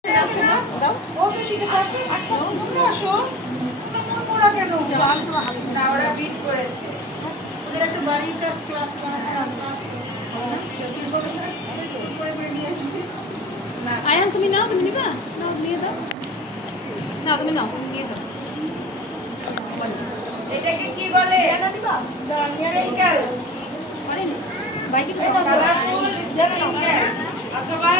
আয়ান তুমি নাও, তুমি নিবা? নাও, নিয়ে দাও। নাও, তুমি নাও, নিয়ে দাও। এটাকে কি বলে? স্প্রিংকেল। পারেন? বাইকে তো কালারফুল স্প্রিংকেল অথবা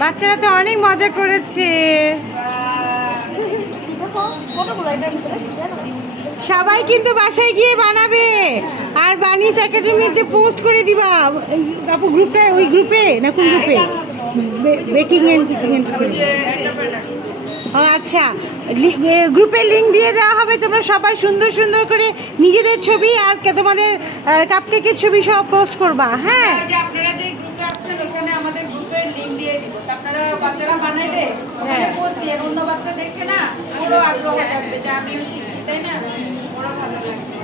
বাচ্চারা তো অনেক মজা করেছে। সবাই কিন্তু বাসায় গিয়ে বানাবে আর বানিস একাডেমিতে পোস্ট করে দিবা। আপু গ্রুপটা, ওই গ্রুপে না কোন গ্রুপে? বেকিং এন্ড কুকিং এন্ড আচ্ছা, গ্রুপে লিংক দিয়ে দেওয়া হবে। তোমরা সবাই সুন্দর সুন্দর করে নিজেদের ছবি আর তোমাদের কাপকেকের ছবি সব পোস্ট করবা। হ্যাঁ, আপনারা যে গ্রুপে আছেন ওখানে আমাদের গ্রুপের লিংক দিয়ে দিব। আপনারা বাচ্চারা বানাইলে পোস্ট দিয়ে অন্য বাচ্চা দেখে না ওরও আগ্রহ থাকবে যে আমিও শিখি, তাই না? ওরা ভালো লাগবে।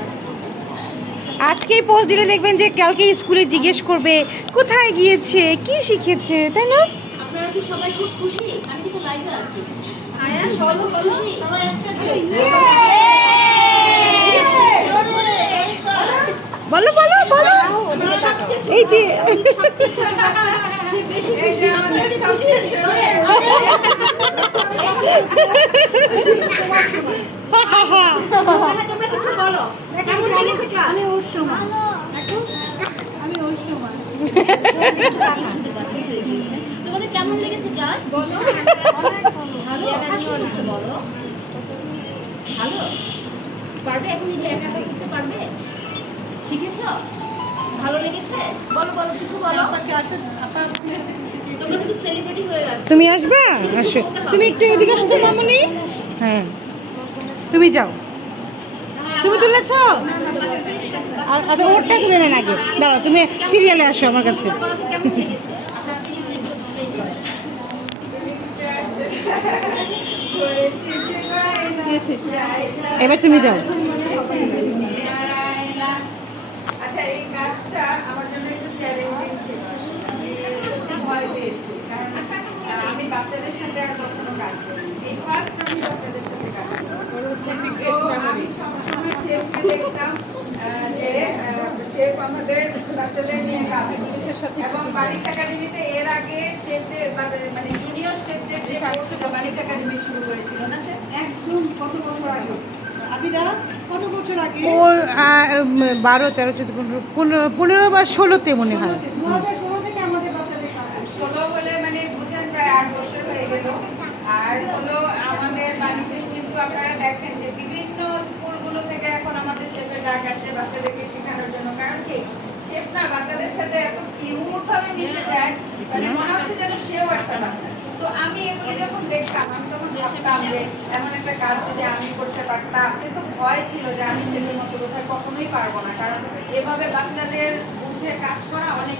আজকেই পোস্ট দিলে দেখবেন যে কালকে স্কুলে জিজ্ঞেস করবে কোথায় গিয়েছে, কি শিখেছে, তাই না? আপনারা কি সবাই খুব খুশি? আমি কিন্তু লাইভে আছি। আয়ান সবাই খুব খুশি? সবাই একসাথে বলো বলো বলো। এই যে সে বেশি খুশি। আমাদের খুশি তোমরা কিছু বলো, কেমন লেগেছে ক্লাস? আমি ওর সময় আমি ওর সময় তোমাদের কেমন লেগেছে ক্লাস? বলো। ভালো, হাসি মুখে বলো। ভালো পারবে? এখন নিজে একা একা করতে পারবে? শিখেছ? ভালো লেগেছে? বলো বলো, কিছু বলো। তোমরা কিন্তু সেলিব্রিটি হয়ে গেছো। তুমি আসবে? আসো, তুমি একটু এদিকে আসো মামুনি। হ্যাঁ, তুমি যাও। তুমি তুলেছ? আচ্ছা, ওরটা তুলে নেন আগে। দাঁড়াও, তুমি সিরিয়ালে আসো আমার কাছে। কেমন লেগেছে? আপনার প্লিজ একটু এক্সপ্লেইন করেন। এবার তুমি যাও। আচ্ছা, এই কাজটা আমার জন্য একটু চ্যালেঞ্জিং ছিল। আমি একটু ভয় পেয়েছি, কারণ আমি বাচ্চাদের সাথে আর কখনো কাজ করিনি। এই ফার্স্ট আমি বাচ্চাদের সাথে কাজ করি। তো আমি সবসময় শেফকে দেখতাম যে শেফ আমাদের বাচ্চাদের নিয়ে কাজ করছে, এবং বারিস একাডেমিতে এর আগে শেফদের মানে জুনিয়র শেফদের যে কোর্সটা বারিস একাডেমি শুরু করেছিল না, সে একদম কত বছর আগে? আবিরা কত বছর আগে? ওর 12, 13, 14, 15 বা 16তে মনে হয়। 2016 থেকে আমাদের বাচ্চাদের কাজ 16 বলে মানে বুঝেন প্রায় 8 বছর হয়ে গেল। আর হলো আমাদের বারিশে কিন্তু আপনারা দেখেন যে বিভিন্ন স্কুলগুলো থেকে এখন আমাদের শেফের ডাক আসে বাচ্চাদেরকে শেখানোর জন্য। কারণ কি, শেফ না বাচ্চাদের সাথে এত কিউট ভাবে মিশে যায়, মানে মনে হচ্ছে যেন সেও একটা বাচ্চা। তো আমি এগুলো যখন দেখতাম আমি তখন ভাবতাম যে এমন একটা কাজ যদি আমি করতে পারতাম। কিন্তু ভয় ছিল যে আমি শেফের মতো কোথায় কখনোই পারবো না, কারণ এভাবে বাচ্চাদের বুঝে কাজ করা অনেক